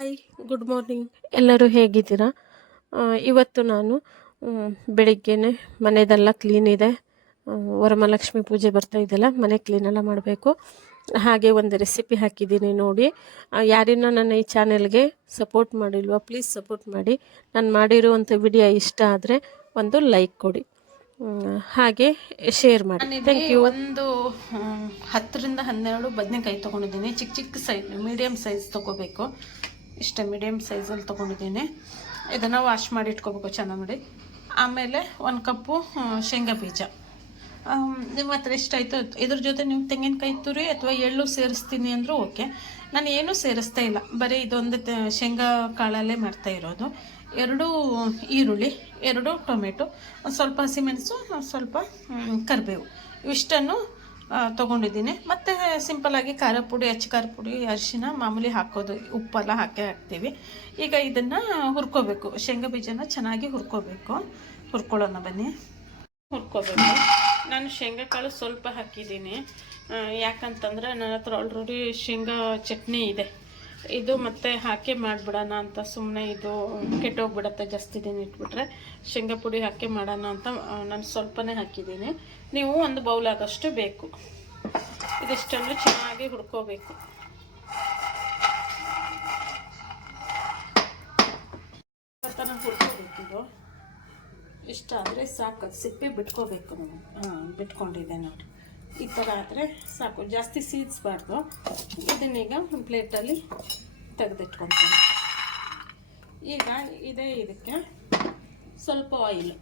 Hi, good morning. ಎಲ್ಲರೂ ಹೇಗಿದ್ದೀರಾ? ಇವತ್ತು ನಾನು ಬೆಳಿಗ್ಗೆನೆ ಮನೆಯದೆಲ್ಲ ಕ್ಲೀನ್ ಇದೆ. ವರಮಹಾಲಕ್ಷ್ಮಿ ಪೂಜೆ ಬರ್ತಾ ಇದೆಯಲ್ಲ, ಮನೆ ಕ್ಲೀನೆಲ್ಲ ಮಾಡಬೇಕು. ಹಾಗೆ ಒಂದು ರೆಸಿಪಿ ಹಾಕಿದ್ದೀನಿ ನೋಡಿ. ಯಾರಿನ ನನ್ನ ಈ ಚಾನೆಲ್ಗೆ ಸಪೋರ್ಟ್ ಮಾಡಿಲ್ವಾ, ಪ್ಲೀಸ್ ಸಪೋರ್ಟ್ ಮಾಡಿ. ನಾನು ಮಾಡಿರುವಂಥ ವಿಡಿಯೋ ಇಷ್ಟ ಆದರೆ ಒಂದು ಲೈಕ್ ಕೊಡಿ, ಹಾಗೆ ಶೇರ್ ಮಾಡಿ. Thank you. ಒಂದು 10ರಿಂದ 12 ಬದನೆಕಾಯಿ ತೊಗೊಂಡಿದ್ದೀನಿ. ಚಿಕ್ಕ ಚಿಕ್ಕ ಸೈಜ್, ಮೀಡಿಯಮ್ ಸೈಜ್ ತೊಗೋಬೇಕು. ಇಷ್ಟೇ ಮೀಡಿಯಮ್ ಸೈಜಲ್ಲಿ ತೊಗೊಂಡಿದ್ದೀನಿ. ಇದನ್ನು ವಾಶ್ ಮಾಡಿ ಇಟ್ಕೋಬೇಕು ಚೆನ್ನಾಗಿ ಮಾಡಿ. ಆಮೇಲೆ 1 ಕಪ್ಪು ಶೇಂಗಾ ಬೀಜ. ನಿಮ್ಮ ಹತ್ರ ಎಷ್ಟಾಯಿತು ಇದ್ರ ಜೊತೆ ನೀವು ತೆಂಗಿನಕಾಯಿ ತುರಿ ಅಥವಾ ಎಳ್ಳು ಸೇರಿಸ್ತೀನಿ ಅಂದರೂ ಓಕೆ. ನಾನು ಏನೂ ಸೇರಿಸ್ತಾ ಇಲ್ಲ, ಬರೀ ಇದೊಂದು ಶೇಂಗಾ ಕಾಳಲ್ಲೇ ಮಾಡ್ತಾ ಇರೋದು. 2 ಈರುಳ್ಳಿ, 2 ಟೊಮೆಟೊ, ಒಂದು ಸ್ವಲ್ಪ ಹಸಿಮೆಣಸು, ಸ್ವಲ್ಪ ಕರಿಬೇವು, ಇವಿಷ್ಟನ್ನು ತೊಗೊಂಡಿದ್ದೀನಿ. ಮತ್ತು ಸಿಂಪಲ್ಲಾಗಿ ಖಾರ ಪುಡಿ, ಅಚ್ಚ ಖಾರ ಪುಡಿ, ಅರಿಶಿನ ಮಾಮೂಲಿ ಹಾಕೋದು, ಉಪ್ಪೆಲ್ಲ ಹಾಕ್ತೀವಿ. ಈಗ ಇದನ್ನು ಹುರ್ಕೋಬೇಕು. ಶೇಂಗಾ ಬೀಜನ ಚೆನ್ನಾಗಿ ಹುರ್ಕೋಬೇಕು. ಹುರ್ಕೊಳ್ಳೋಣ ಬನ್ನಿ. ಹುರ್ಕೋಬೇಕು. ನಾನು ಶೇಂಗಾ ಕಾಳು ಸ್ವಲ್ಪ ಹಾಕಿದ್ದೀನಿ, ಯಾಕಂತಂದರೆ ನನ್ನ ಹತ್ರ ಆಲ್ರೆಡಿ ಶೇಂಗಾ ಚಟ್ನಿ ಇದೆ. ಇದು ಮತ್ತೆ ಹಾಕಿ ಮಾಡಿಬಿಡೋಣ ಅಂತ ಸುಮ್ಮನೆ, ಇದು ಕೆಟ್ಟೋಗ್ಬಿಡತ್ತೆ ಜಾಸ್ತಿ ದಿನ ಇಟ್ಬಿಟ್ರೆ. ಶೇಂಗಾ ಪುಡಿ ಹಾಕಿ ಮಾಡೋಣ ಅಂತ ನಾನು ಸ್ವಲ್ಪನೇ ಹಾಕಿದ್ದೀನಿ. ನೀವು ಒಂದು ಬೌಲ್ ಆಗೋಷ್ಟು ಬೇಕು. ಇದಿಷ್ಟನ್ನು ಚೆನ್ನಾಗಿ ಹುರ್ಕೋಬೇಕು. ಥರ ಹುರ್ಕೋಬೇಕಿದು. ಇಷ್ಟ ಆದರೆ ಸಾಕು, ಸಿಪ್ಪೆ ಬಿಟ್ಕೋಬೇಕು. ನಾವು ಬಿಟ್ಕೊಂಡಿದ್ದೆ ನೋಡಿ, ಈ ಥರ ಆದರೆ ಸಾಕು, ಜಾಸ್ತಿ ಸೀದಿಸ್ಬಾರ್ದು. ಇದನ್ನೀಗ ಒಂದು ಪ್ಲೇಟಲ್ಲಿ ತೆಗೆದಿಟ್ಕೊತೀನಿ. ಈಗ ಇದಕ್ಕೆ ಸ್ವಲ್ಪ ಆಯಿಲ್,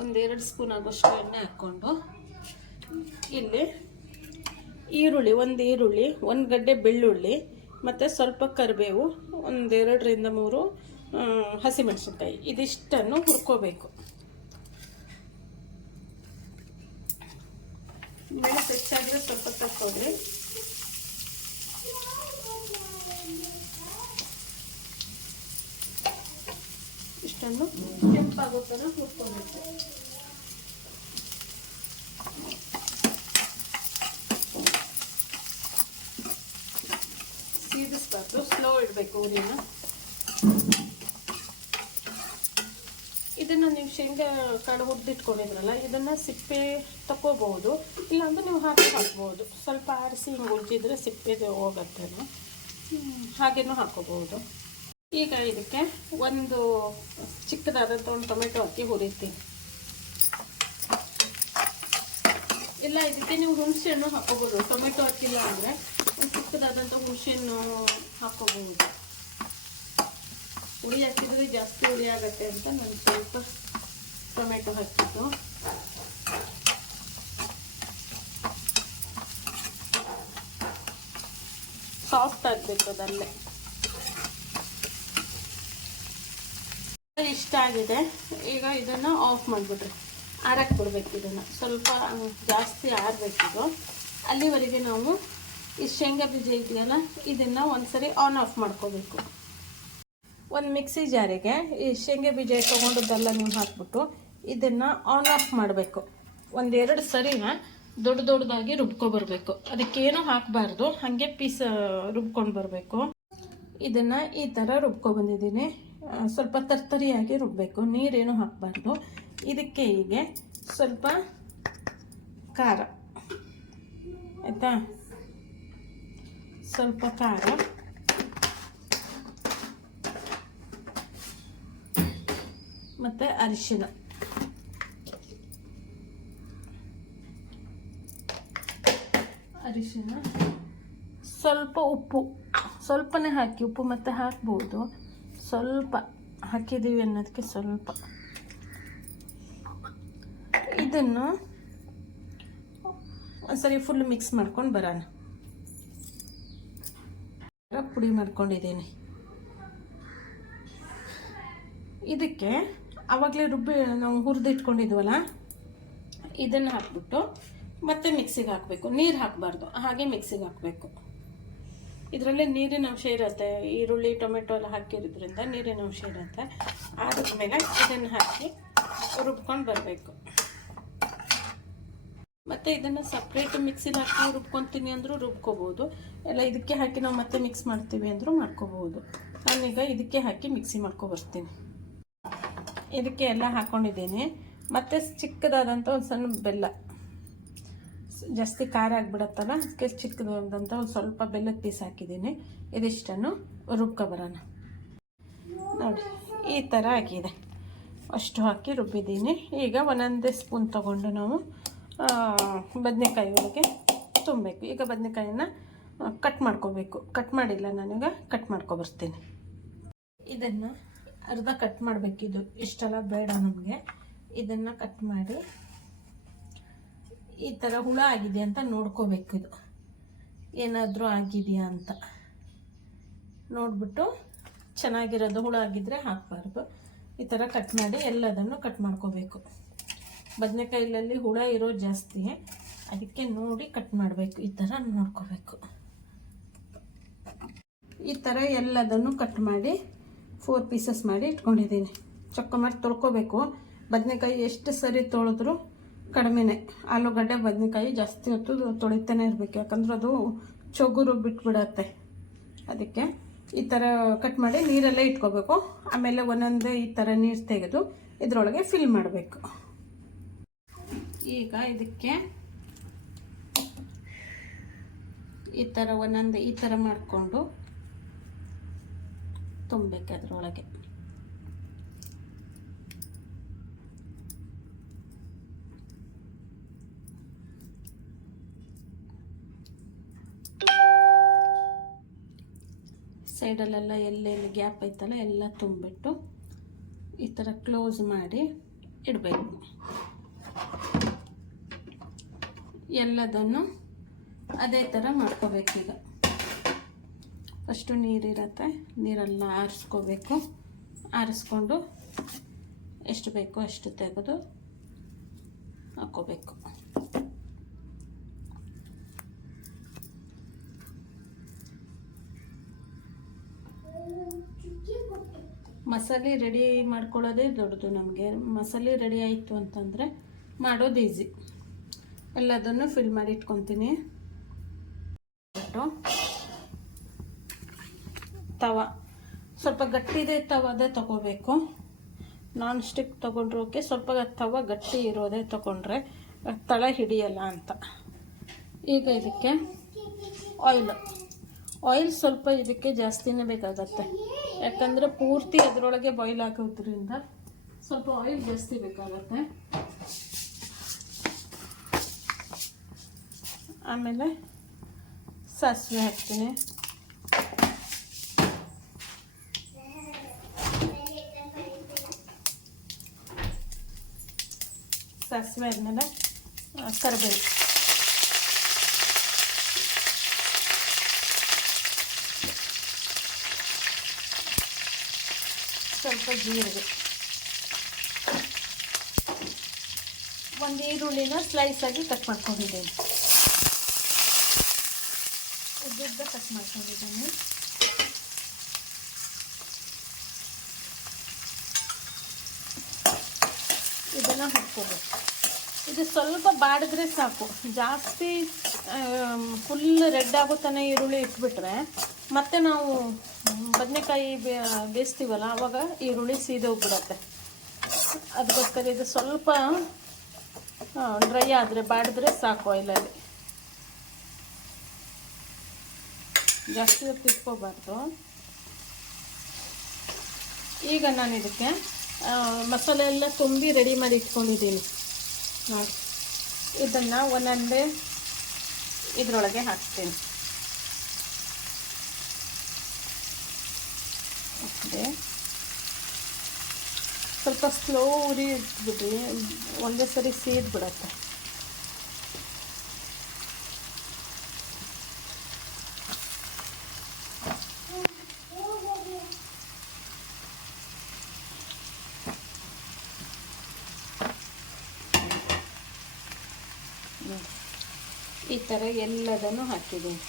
1-2 ಸ್ಪೂನ್ ಆಗೋಷ್ಟು ಎಣ್ಣೆ ಹಾಕ್ಕೊಂಡು, ಇಲ್ಲಿ ಈರುಳ್ಳಿ, 1 ಈರುಳ್ಳಿ, 1 ಗಡ್ಡೆ ಬೆಳ್ಳುಳ್ಳಿ, ಮತ್ತು ಸ್ವಲ್ಪ ಕರಿಬೇವು, 2ರಿಂದ 3 ಹಸಿಮೆಣಸಿನ್ಕಾಯಿ, ಇದಿಷ್ಟನ್ನು ಹುರ್ಕೋಬೇಕು. ಬೆಳೆ ಹೆಚ್ಚಾಗಿರೋ ಸ್ವಲ್ಪ ತಕ್ಕೋದ್ರಿ. ಇಷ್ಟನ್ನು ಕೆಂಪಾಗೋ ಥರ ಹುರ್ಕೋಬೇಕು. ಸೀದಿಸ್ಬಾರ್ದು, ಸ್ಲೋ ಇಡಬೇಕು ಉರಿನ. ಇದನ್ನು ನೀವು ಶೇಂಗಾ ಕಾಳು ಹುರಿದಿಟ್ಕೊಂಡಿದ್ರಲ್ಲ, ಇದನ್ನು ಸಿಪ್ಪೆ ತಗೋಬಹುದು, ಇಲ್ಲಾಂದ್ರೆ ನೀವು ಹಾಕ್ಬೋದು. ಸ್ವಲ್ಪ ಆರಿಸಿ ಹಿಂಗೆ ಉಜ್ಜಿದ್ರೆ ಸಿಪ್ಪೆ ಹೋಗುತ್ತೆ, ಹಾಗೇನೂ ಹಾಕೋಬಹುದು. ಈಗ ಇದಕ್ಕೆ ಒಂದು ಚಿಕ್ಕದಾದಂಥ ಒಂದು ಟೊಮೆಟೊ ಹಾಕಿ ಹುರಿತೀನಿ. ಇಲ್ಲ, ಇದಕ್ಕೆ ನೀವು ಹುಣಸೆಹಣ್ಣು ಹಾಕೋಬಹುದು. ಟೊಮೆಟೊ ಹಾಕಿಲ್ಲ ಅಂದರೆ ಒಂದು ಚಿಕ್ಕದಾದಂಥ ಹುಣಸೆಹಣ್ಣು ಹಾಕೋಬಹುದು. ಹುಳಿ ಹಾಕಿದ್ರೆ ಜಾಸ್ತಿ ಹುಳಿ ಆಗುತ್ತೆ ಅಂತ ನಾನು ಸ್ವಲ್ಪ ಟೊಮೆಟೊ ಹಾಕಿದ್ದು. ಸಾಫ್ಟ್ ಆಗಬೇಕು ಅದಲ್ಲೇ. ಇಷ್ಟ ಆಗಿದೆ. ಈಗ ಇದನ್ನು ಆಫ್ ಮಾಡಿಬಿಡ್ರಿ, ಆರಕ್ಕೆ ಬಿಡ್ಬೇಕು. ಇದನ್ನು ಸ್ವಲ್ಪ ಜಾಸ್ತಿ ಆರಬೇಕಿದು. ಅಲ್ಲಿವರೆಗೆ ನಾವು ಈ ಶೇಂಗಾ ಬೀಜ ಇದೆಯಲ್ಲ, ಇದನ್ನು ಒಂದ್ಸರಿ ಆನ್ ಆಫ್ ಮಾಡ್ಕೋಬೇಕು. ಒಂದು ಮಿಕ್ಸಿ ಜಾರಿಗೆ ಈ ಶೇಂಗಾ ಬೀಜ ತೊಗೊಂಡದ್ದೆಲ್ಲ ನೀವು ಹಾಕ್ಬಿಟ್ಟು ಇದನ್ನು ಆನ್ ಆಫ್ ಮಾಡಬೇಕು. 1-2 ಸರಿನ ದೊಡ್ಡದಾಗಿ ರುಬ್ಕೊಬರ್ಬೇಕು. ಅದಕ್ಕೇನು ಹಾಕಬಾರ್ದು, ಹಾಗೆ ಪೀಸ್ ರುಬ್ಕೊಂಡು ಬರಬೇಕು. ಇದನ್ನು ಈ ಥರ ರುಬ್ಕೊಬಂದಿದ್ದೀನಿ. ಸ್ವಲ್ಪ ತರ್ತರಿಯಾಗಿ ರುಬ್ಬಬೇಕು, ನೀರೇನು ಹಾಕಬಾರ್ದು. ಇದಕ್ಕೆ ಹೀಗೆ ಸ್ವಲ್ಪ ಖಾರ, ಆಯಿತಾ, ಸ್ವಲ್ಪ ಖಾರ, ಮತ್ತು ಅರಿಶಿನ, ಸ್ವಲ್ಪ ಉಪ್ಪು, ಸ್ವಲ್ಪನೇ ಹಾಕಿ. ಉಪ್ಪು ಮತ್ತೆ ಹಾಕ್ಬೋದು, ಸ್ವಲ್ಪ ಹಾಕಿದ್ದೀವಿ ಅನ್ನೋದಕ್ಕೆ ಸ್ವಲ್ಪ. ಇದನ್ನು ಒಂದ್ಸರಿ ಫುಲ್ ಮಿಕ್ಸ್ ಮಾಡ್ಕೊಂಡು ಬರೋಣ. ಪುಡಿ ಮಾಡ್ಕೊಂಡಿದ್ದೀನಿ. ಇದಕ್ಕೆ ಆವಾಗಲೇ ನಾವು ಹುರಿದಿಟ್ಕೊಂಡಿದ್ವಲ್ಲ, ಇದನ್ನು ಹಾಕ್ಬಿಟ್ಟು ಮತ್ತೆ ಮಿಕ್ಸಿಗೆ ಹಾಕಬೇಕು. ನೀರು ಹಾಕಬಾರ್ದು, ಹಾಗೆ ಮಿಕ್ಸಿಗೆ ಹಾಕಬೇಕು. ಇದರಲ್ಲೇ ನೀರಿನ ಅಂಶ ಇರುತ್ತೆ, ಈರುಳ್ಳಿ ಟೊಮೆಟೊ ಎಲ್ಲ ಹಾಕಿರೋದ್ರಿಂದ ನೀರಿನ ಅಂಶ ಇರುತ್ತೆ. ಆದ್ಮೇಲೆ ಇದನ್ನು ಹಾಕಿ ರುಬ್ಕೊಂಡು ಬರಬೇಕು. ಮತ್ತು ಇದನ್ನು ಸಪ್ರೇಟ್ ಮಿಕ್ಸಿಲಿ ಹಾಕಿ ರುಬ್ಕೊತೀನಿ ಅಂದರೂ ರುಬ್ಕೋಬೋದು, ಎಲ್ಲ ಇದಕ್ಕೆ ಹಾಕಿ ನಾವು ಮತ್ತೆ ಮಿಕ್ಸ್ ಮಾಡ್ತೀವಿ ಅಂದರೂ ಮಾಡ್ಕೋಬೋದು. ನಾನೀಗ ಇದಕ್ಕೆ ಹಾಕಿ ಮಿಕ್ಸಿ ಮಾಡ್ಕೊಬರ್ತೀನಿ. ಇದಕ್ಕೆ ಎಲ್ಲ ಹಾಕ್ಕೊಂಡಿದ್ದೀನಿ. ಮತ್ತು ಚಿಕ್ಕದಾದಂಥ ಒಂದು ಸಣ್ಣ ಬೆಲ್ಲ, ಜಾಸ್ತಿ ಖಾರ ಆಗಿಬಿಡತ್ತಲ್ಲ, ಅದಕ್ಕೆ ಚಿಕ್ಕದಾದಂಥ ಒಂದು ಸ್ವಲ್ಪ ಬೆಲ್ಲದ ಪೀಸ್ ಹಾಕಿದ್ದೀನಿ. ಇದಿಷ್ಟನ್ನು ರುಬ್ಕೊಬರೋಣ. ನೋಡಿ ಈ ಥರ ಆಗಿದೆ, ಅಷ್ಟು ಹಾಕಿ ರುಬ್ಬಿದ್ದೀನಿ. ಈಗ ಒಂದೊಂದೇ ಸ್ಪೂನ್ ತೊಗೊಂಡು ನಾವು ಬದನೆಕಾಯಿ ಒಳಗೆ ತುಂಬಬೇಕು. ಈಗ ಬದನೆಕಾಯಿನ ಕಟ್ ಮಾಡ್ಕೋಬೇಕು. ಕಟ್ ಮಾಡಿಲ್ಲ ನಾನೀಗ ಕಟ್ ಮಾಡ್ಕೊಬರ್ತೀನಿ. ಇದನ್ನು ಅರ್ಧ ಕಟ್ ಮಾಡಬೇಕಿದು, ಇಷ್ಟೆಲ್ಲ ಬೇಡ ನಮಗೆ. ಇದನ್ನು ಕಟ್ ಮಾಡಿ ಈ ಥರ ಹುಳ ಆಗಿದೆ ಅಂತ ನೋಡ್ಕೋಬೇಕು. ಇದು ಏನಾದರೂ ಆಗಿದೆಯಾ ಅಂತ ನೋಡಿಬಿಟ್ಟು, ಚೆನ್ನಾಗಿರೋದು ಹುಳ ಆಗಿದ್ದರೆ ಹಾಕಬಾರ್ದು. ಈ ಥರ ಕಟ್ ಮಾಡಿ ಎಲ್ಲದನ್ನು ಕಟ್ ಮಾಡ್ಕೋಬೇಕು. ಬದನೆಕಾಯಿಲಲ್ಲಿ ಹುಳ ಇರೋ ಜಾಸ್ತಿ, ಅದಕ್ಕೆ ನೋಡಿ ಕಟ್ ಮಾಡಬೇಕು. ಈ ಥರ ನೋಡ್ಕೋಬೇಕು. ಈ ಥರ ಎಲ್ಲದನ್ನು ಕಟ್ ಮಾಡಿ 4 ಪೀಸಸ್ ಮಾಡಿ ಇಟ್ಕೊಂಡಿದ್ದೀನಿ. ಚೊಕ್ಕ ಮಾಡಿ ತೊಳ್ಕೊಬೇಕು. ಬದನೆಕಾಯಿ ಎಷ್ಟು ಸರಿ ತೊಳೆದ್ರೂ ಕಡಿಮೆನೇ. ಆಲೂಗಡ್ಡೆ ಬದನೆಕಾಯಿ ಜಾಸ್ತಿ ಹೊತ್ತು ತೊಳಿತಾನೆ ಇರಬೇಕು, ಯಾಕಂದ್ರೆ ಅದು ಚೊಗುರು ಬಿಟ್ಬಿಡತ್ತೆ. ಅದಕ್ಕೆ ಈ ಥರ ಕಟ್ ಮಾಡಿ ನೀರಲ್ಲೇ ಇಟ್ಕೋಬೇಕು. ಆಮೇಲೆ ಒಂದೊಂದೇ ಈ ಥರ ನೀರು ತೆಗೆದು ಇದರೊಳಗೆ ಫಿಲ್ ಮಾಡಬೇಕು. ಈಗ ಇದಕ್ಕೆ ಈ ಥರ ಒಂದೊಂದೇ ಈ ಥರ ಮಾಡಿಕೊಂಡು ತುಂಬಬೇಕು ಅದರೊಳಗೆ. ಸೈಡಲ್ಲೆಲ್ಲ ಎಲ್ಲೆಲ್ಲಿ ಗ್ಯಾಪ್ ಐತಲ್ಲ ಎಲ್ಲ ತುಂಬಿಟ್ಟು ಈ ಥರ ಕ್ಲೋಸ್ ಮಾಡಿ ಇಡಬೇಕು. ಎಲ್ಲದನ್ನು ಅದೇ ಥರ ಮಾಡ್ಕೋಬೇಕೀಗ. ಫಸ್ಟು ನೀರಿರತ್ತೆ, ನೀರೆಲ್ಲ ಆರಿಸ್ಕೋಬೇಕು. ಆರಿಸ್ಕೊಂಡು ಎಷ್ಟು ಬೇಕೋ ಅಷ್ಟು ತೆಗೆದು ಹಾಕ್ಕೋಬೇಕು. ಮಸಾಲೆ ರೆಡಿ ಮಾಡ್ಕೊಳ್ಳೋದೇ ದೊಡ್ಡದು ನಮಗೆ. ಮಸಾಲೆ ರೆಡಿ ಆಯಿತು ಅಂತಂದರೆ ಮಾಡೋದು ಈಸಿ. ಎಲ್ಲದನ್ನು ಫಿಲ್ ಮಾಡಿ ಇಟ್ಕೊತೀನಿ. ತವ ಸ್ವಲ್ಪ ಗಟ್ಟಿದೆ ತವದೇ ತಗೋಬೇಕು. ನಾನ್ ಸ್ಟಿಕ್ ತೊಗೊಂಡ್ರೋಕೆ ಸ್ವಲ್ಪ ತವ ಗಟ್ಟಿ ಇರೋದೇ ತೊಗೊಂಡ್ರೆ ತಳ ಹಿಡಿಯಲ್ಲ ಅಂತ. ಈಗ ಇದಕ್ಕೆ ಆಯಿಲ್ ಸ್ವಲ್ಪ ಇದಕ್ಕೆ ಜಾಸ್ತಿನೇ ಬೇಕಾಗತ್ತೆ, ಯಾಕಂದರೆ ಪೂರ್ತಿ ಅದರೊಳಗೆ ಬಾಯ್ಲ್ ಆಗೋದ್ರಿಂದ ಸ್ವಲ್ಪ ಆಯಿಲ್ ಜಾಸ್ತಿ ಬೇಕಾಗತ್ತೆ. ಆಮೇಲೆ ಸಾಸಿವೆ ಹಾಕ್ತೀನಿ. ಸಾಸಿವೆ ಆದಮೇಲೆ ಕರಿಬೇವು, ಸ್ವಲ್ಪ ಜೀರಿಗೆ, ಒಂದು ಈರುಳ್ಳಿನ ಸ್ಲೈಸ್ ಆಗಿ ಕಟ್ ಮಾಡ್ಕೊಂಡಿದ್ದೀನಿ, ಉದ್ದುದ್ದ ಕಟ್ ಮಾಡ್ಕೊಂಡಿದ್ದೀನಿ. ಇದನ್ನು ಹಾಕ್ಕೋಬೇಕು. ಇದು ಸ್ವಲ್ಪ ಬಾಡಿದ್ರೆ ಸಾಕು, ಜಾಸ್ತಿ ಫುಲ್ ರೆಡ್ ಆಗೋ ತನಕ ಈರುಳ್ಳಿ ಇಟ್ಬಿಟ್ರೆ ಮತ್ತೆ ನಾವು ಬದನೆಕಾಯಿ ಬೇಯಿಸ್ತೀವಲ್ಲ ಆವಾಗ ಈರುಳ್ಳಿ ಸೀದೋಗ್ಬಿಡತ್ತೆ. ಅದಕ್ಕೋಸ್ಕರ ಇದು ಸ್ವಲ್ಪ ಡ್ರೈ ಆದರೆ ಬಾಡಿದ್ರೆ ಸಾಕು. ಆಯಿಲಲ್ಲಿ ಜಾಸ್ತಿ ಹೊತ್ತು ಇಟ್ಕೋಬಾರ್ದು. ಈಗ ನಾನು ಇದಕ್ಕೆ ಮಸಾಲೆ ಎಲ್ಲ ತುಂಬಿ ರೆಡಿ ಮಾಡಿ ಇಟ್ಕೊಂಡಿದ್ದೀನಿ ನೋಡಿ. ಇದನ್ನು ಒಂದೊಂದೇ ಇದರೊಳಗೆ ಹಾಕ್ತೀನಿ. ಓಕೆ, ಸ್ವಲ್ಪ ಸ್ಲೋ ಉರಿ ಇಟ್ಬಿಟ್ರಿ, ಒಂದೇ ಸರಿ ಸೀದ್ಬಿಡತ್ತೆ. ಈ ಥರ ಎಲ್ಲದನ್ನು ಹಾಕಿದ್ದೀನಿ.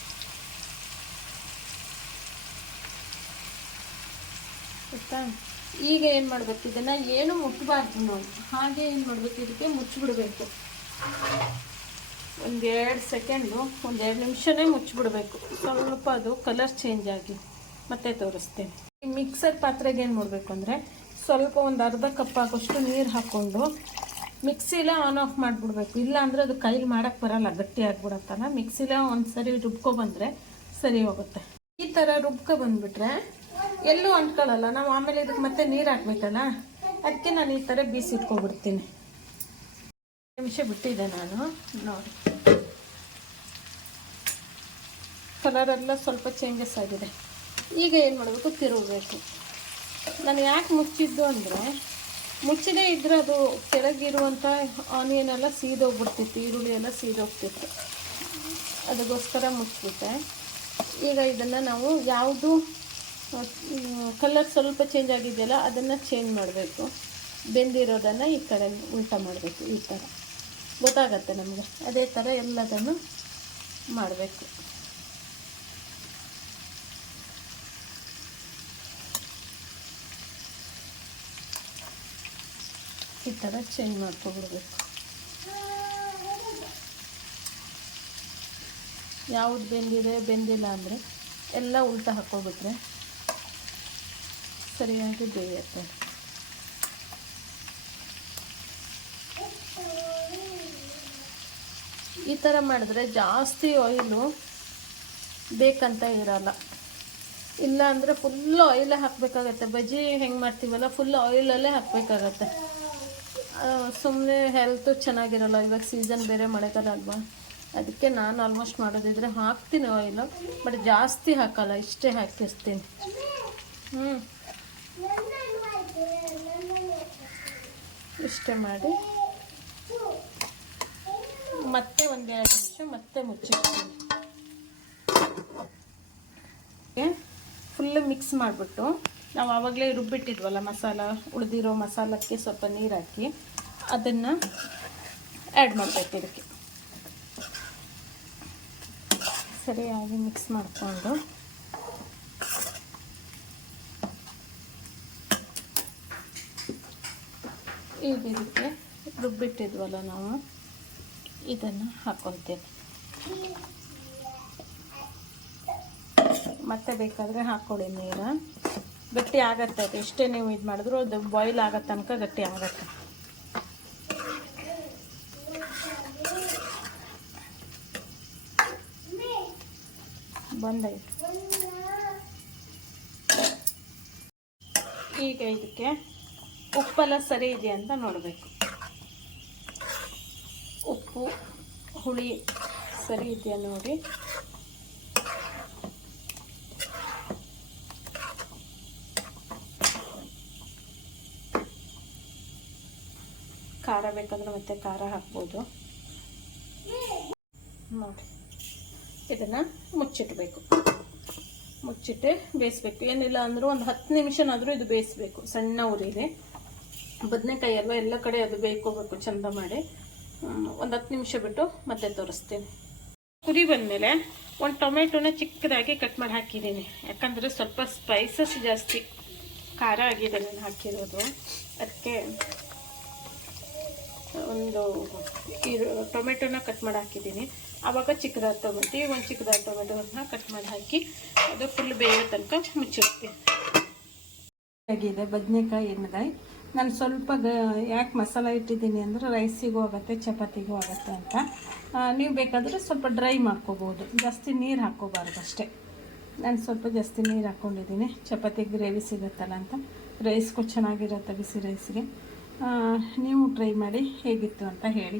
ಗೊತ್ತಾ? ಈಗ ಏನು ಮಾಡಬೇಕು, ಇದನ್ನು ಏನು ಮುಟ್ಟಬಾರ್ದು ನಾವು. ಹಾಗೆ ಏನು ಮಾಡಬೇಕು, ಇದಕ್ಕೆ ಮುಚ್ಚಿಬಿಡಬೇಕು. ಒಂದು 2 ಸೆಕೆಂಡು, ಒಂದು 2 ನಿಮಿಷನೇ ಮುಚ್ಚಿಬಿಡ್ಬೇಕು. ಸ್ವಲ್ಪ ಅದು ಕಲರ್ ಚೇಂಜ್ ಆಗಿ ಮತ್ತೆ ತೋರಿಸ್ತೇನೆ. ಈ ಮಿಕ್ಸರ್ ಪಾತ್ರೆಗೆ ಏನು ಮಾಡಬೇಕು ಅಂದರೆ ಸ್ವಲ್ಪ ಒಂದು ಅರ್ಧ ಕಪ್ ಆಗೋಷ್ಟು ನೀರು ಹಾಕ್ಕೊಂಡು ಮಿಕ್ಸಿಲೇ ಆನ್ ಆಫ್ ಮಾಡಿಬಿಡ್ಬೇಕು. ಇಲ್ಲ ಅಂದರೆ ಅದು ಕೈಲಿ ಮಾಡೋಕ್ಕೆ ಬರೋಲ್ಲ, ಗಟ್ಟಿ ಆಗಿಬಿಡತ್ತಲ್ಲ. ಮಿಕ್ಸಿಲೇ ಒಂದು ಸರಿ ರುಬ್ಕೊಬಂದರೆ ಸರಿ ಹೋಗುತ್ತೆ. ಈ ಥರ ರುಬ್ಕೊಬಂದ್ಬಿಟ್ರೆ ಎಲ್ಲೂ ಅಂಟ್ಕೊಳ್ಳಲ್ಲ. ನಾವು ಆಮೇಲೆ ಇದಕ್ಕೆ ಮತ್ತೆ ನೀರು ಹಾಕ್ಬೇಕಲ್ಲ, ಅದಕ್ಕೆ ನಾನು ಈ ಥರ ಬೀಸಿಟ್ಕೊಬಿಡ್ತೀನಿ. ನಿಮಿಷ ಬಿಟ್ಟಿದ್ದೆ ನಾನು ನೋಡಿ, ಕಲರೆಲ್ಲ ಸ್ವಲ್ಪ ಚೇಂಜಸ್ ಆಗಿದೆ. ಈಗ ಏನು ಮಾಡಬೇಕು, ತಿರುಗಬೇಕು. ನಾನು ಯಾಕೆ ಮುಚ್ಚಿದ್ದು ಅಂದರೆ ಮುಚ್ಚದೇ ಇದ್ದರೆ ಅದು ಕೆಳಗಿರುವಂಥ ಆನಿಯನ್ ಎಲ್ಲ ಸೀದೋಗ್ಬಿಡ್ತಿತ್ತು, ಈರುಳ್ಳಿ ಎಲ್ಲ ಸೀದೋಗ್ತಿತ್ತು. ಅದಕ್ಕೋಸ್ಕರ ಮುಚ್ಚಿಬಿಟ್ಟೆ. ಈಗ ಇದನ್ನು ನಾವು ಯಾವುದು ಕಲರ್ ಸ್ವಲ್ಪ ಚೇಂಜ್ ಆಗಿದೆಯಲ್ಲ ಅದನ್ನು ಚೇಂಜ್ ಮಾಡಬೇಕು. ಬೆಂದಿರೋದನ್ನು ಈ ಕಡೆ ಉಲ್ಟಾ ಮಾಡಬೇಕು. ಈ ಥರ ಗೊತ್ತಾಗತ್ತೆ ನಮಗೆ. ಅದೇ ಥರ ಎಲ್ಲದನ್ನು ಮಾಡಬೇಕು. ಈ ಥರ ಚೇಂಜ್ ಮಾಡ್ಕೊಬಿಡ್ಬೇಕು. ಯಾವುದು ಬೆಂದಿದೆ ಬೆಂದಿಲ್ಲ ಅಂದರೆ ಎಲ್ಲ ಉಲ್ಟಾ ಹಾಕ್ಕೊಬಿಟ್ರೆ ಸರಿಯಾಗಿ ಬೇಯುತ್ತೆ. ಈ ಥರ ಮಾಡಿದ್ರೆ ಜಾಸ್ತಿ ಆಯಿಲು ಬೇಕಂತ ಇರಲ್ಲ. ಇಲ್ಲ ಅಂದರೆ ಫುಲ್ಲು ಆಯಿಲೇ ಹಾಕಬೇಕಾಗತ್ತೆ. ಬಜ್ಜಿ ಹೆಂಗೆ ಮಾಡ್ತೀವಲ್ಲ ಫುಲ್ ಆಯಿಲಲ್ಲೇ ಹಾಕಬೇಕಾಗತ್ತೆ. ಸುಮ್ಮನೆ ಹೆಲ್ತು ಚೆನ್ನಾಗಿರಲ್ಲ. ಇವಾಗ ಸೀಸನ್ ಬೇರೆ ಮಳೆಗಾಲ ಅಲ್ವಾ, ಅದಕ್ಕೆ ನಾನು ಆಲ್ಮೋಸ್ಟ್ ಮಾಡೋದಿದ್ರೆ ಹಾಕ್ತೀನಿ ಆಯಿಲು, ಬಟ್ ಜಾಸ್ತಿ ಹಾಕಲ್ಲ, ಇಷ್ಟೇ ಹಾಕಿರ್ತೀನಿ. ಇಷ್ಟೇ ಮಾಡಿ ಮತ್ತೆ ಒಂದು 2 ನಿಮಿಷ ಮತ್ತೆ ಮುಚ್ಚಿಡ್ತೀನಿ. ಫುಲ್ಲು ಮಿಕ್ಸ್ ಮಾಡಿಬಿಟ್ಟು ನಾವು ಆವಾಗಲೇ ರುಬ್ಬಿಟ್ಟಿದ್ವಲ್ಲ ಮಸಾಲ, ಉಳಿದಿರೋ ಮಸಾಲಕ್ಕೆ ಸ್ವಲ್ಪ ನೀರು ಹಾಕಿ ಅದನ್ನು ಆ್ಯಡ್ ಮಾಡಬೇಕು. ಇದಕ್ಕೆ ಸರಿಯಾಗಿ ಮಿಕ್ಸ್ ಮಾಡಿಕೊಂಡು ಈಗ ಇದಕ್ಕೆ ರುಬ್ಬಿಟ್ಟಿದ್ವಲ್ಲ ನಾವು ಇದನ್ನು ಹಾಕ್ಕೊಳ್ತೇವೆ. ಮತ್ತೆ ಬೇಕಾದರೆ ಹಾಕ್ಕೊಳ್ಳಿ ನೀರು. ಗಟ್ಟಿ ಆಗತ್ತೆ, ಅದು ಎಷ್ಟೇ ನೀವು ಇದು ಮಾಡಿದ್ರು ಅದು ಬಾಯ್ಲ್ ಆಗೋ ತನಕ ಗಟ್ಟಿ ಆಗತ್ತೆ. ಬಂದಾಯ್ತು. ಈಗ ಇದಕ್ಕೆ ಉಪ್ಪೆಲ್ಲ ಸರಿ ಇದೆ ಅಂತ ನೋಡಬೇಕು. ಉಪ್ಪು ಹುಳಿ ಸರಿ ಇದೆಯಾ ನೋಡಿ. ಖಾರ ಬೇಕಾದ್ರೆ ಮತ್ತೆ ಖಾರ ಹಾಕ್ಬೋದು ನೋಡಿ. ಇದನ್ನು ಮುಚ್ಚಿಟ್ಬೇಕು. ಮುಚ್ಚಿಟ್ಟು ಬೇಯಿಸ್ಬೇಕು. ಏನಿಲ್ಲ ಅಂದರೂ ಒಂದು 10 ನಿಮಿಷನಾದರೂ ಇದು ಬೇಯಿಸ್ಬೇಕು ಸಣ್ಣ ಉರಿಲಿ. ಬದನೆಕಾಯಿ ಅಲ್ವಾ, ಎಲ್ಲ ಕಡೆ ಅದು ಬೇಯ್ಕೋಬೇಕು ಚಂದ ಮಾಡಿ. ಒಂದು 10 ನಿಮಿಷ ಬಿಟ್ಟು ಮತ್ತೆ ತೋರಿಸ್ತೀನಿ. ಕುದಿ ಬಂದಮೇಲೆ ಒಂದು ಟೊಮೆಟೊನ ಚಿಕ್ಕದಾಗಿ ಕಟ್ ಮಾಡಿ ಹಾಕಿದ್ದೀನಿ. ಯಾಕಂದರೆ ಸ್ವಲ್ಪ ಸ್ಪೈಸಸ್ ಜಾಸ್ತಿ ಖಾರ ಆಗಿದೆ ನಾನು ಹಾಕಿರೋದು, ಅದಕ್ಕೆ ಒಂದು ಟೊಮೆಟೊನ ಕಟ್ ಮಾಡಿ ಹಾಕಿದ್ದೀನಿ. ಆವಾಗ ಚಿಕ್ಕದಾದ ಟೊಮೆಟೊ, ಈಗ ಒಂದು ಚಿಕ್ಕದಾದ ಟೊಮೆಟೊನ ಕಟ್ ಮಾಡಿ ಹಾಕಿ ಅದು ಫುಲ್ ಬೇಯೋ ತನಕ ಮುಚ್ಚಿರ್ತೀನಿ. ಆಗಿದೆ ಬದನೆಕಾಯಿ ಎಣ್ಣೆಗಾಯಿ. ನಾನು ಸ್ವಲ್ಪ ಯಾಕೆ ಮಸಾಲ ಇಟ್ಟಿದ್ದೀನಿ ಅಂದರೆ ರೈಸಿಗೂ ಆಗುತ್ತೆ ಚಪಾತಿಗೂ ಆಗುತ್ತೆ ಅಂತ. ನೀವು ಬೇಕಾದರೆ ಸ್ವಲ್ಪ ಡ್ರೈ ಮಾಡ್ಕೋಬೋದು, ಜಾಸ್ತಿ ನೀರು ಹಾಕ್ಕೋಬಾರ್ದು ಅಷ್ಟೇ. ನಾನು ಸ್ವಲ್ಪ ಜಾಸ್ತಿ ನೀರು ಹಾಕ್ಕೊಂಡಿದ್ದೀನಿ, ಚಪಾತಿ ಗ್ರೇವಿ ಸಿಗುತ್ತಲ್ಲ ಅಂತ. ರೈಸ್ಗೂ ಚೆನ್ನಾಗಿರುತ್ತೆ, ಬಿಸಿ ರೈಸ್ಗೆ. ನೀವು ಟ್ರೈ ಮಾಡಿ ಹೇಗಿತ್ತು ಅಂತ ಹೇಳಿ.